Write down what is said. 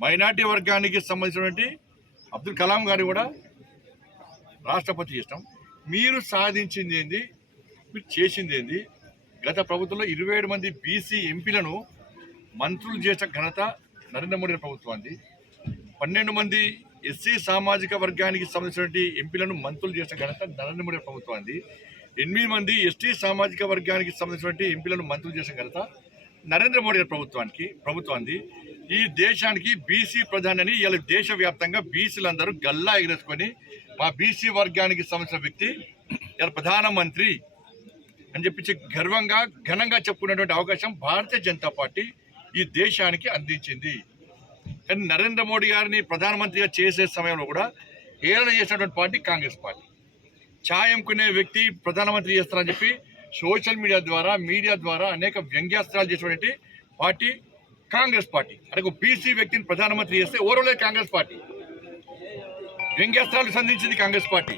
Minority వర్గానికి సంబంధించినటువంటి అబ్దుల్ కలాం గారు కూడా రాష్ట్రపతి ఇష్టం మీరు సాధించింది ఏంది? మీరు చేసింది ఏంది? గత ప్రభుత్వంలో ఇరవై ఏడు మంది బీసీ ఎంపీలను మంత్రులు చేసిన ఘనత నరేంద్ర మోడీ ప్రభుత్వాన్ని పన్నెండు మంది ఎస్సీ సామాజిక వర్గానికి సంబంధించినటువంటి ఎంపీలను మంత్రులు చేసిన ఘనత నరేంద్ర మోడీ ప్రభుత్వాన్ని ఎనిమిది మంది ఎస్టీ సామాజిక వర్గానికి సంబంధించినటువంటి ఎంపీలను మంత్రులు చేసిన ఘనత నరేంద్ర మోడీ ప్రభుత్వానికి ప్రభుత్వానికి ప్రభుత్వాన్ని ఈ దేశానికి బీసీ ప్రధానని ఇలా దేశవ్యాప్తంగా బీసీలందరూ గల్లా ఎగరేసుకొని మా బీసీ వర్గానికి సంబంధించిన వ్యక్తి ఇలా ప్రధానమంత్రి అని చెప్పి గర్వంగా ఘనంగా చెప్పుకునేటువంటి అవకాశం భారతీయ జనతా పార్టీ ఈ దేశానికి అందించింది. కానీ నరేంద్ర మోడీ గారిని ప్రధానమంత్రిగా చేసే సమయంలో కూడా ఏలన చేసినటువంటి పార్టీ కాంగ్రెస్ పార్టీ. ఛాయం కొనే వ్యక్తి ప్రధానమంత్రి చేస్తారని చెప్పి సోషల్ మీడియా ద్వారా మీడియా ద్వారా అనేక వ్యంగ్యాస్త్రాలు చేసినటువంటి పార్టీ కాంగ్రెస్ పార్టీ. అంటే ఒక బీసీ వ్యక్తిని ప్రధానమంత్రి చేస్తే ఓరవలేదు కాంగ్రెస్ పార్టీ. వ్యంగ్యాస్త్రాలు సంధించింది కాంగ్రెస్ పార్టీ.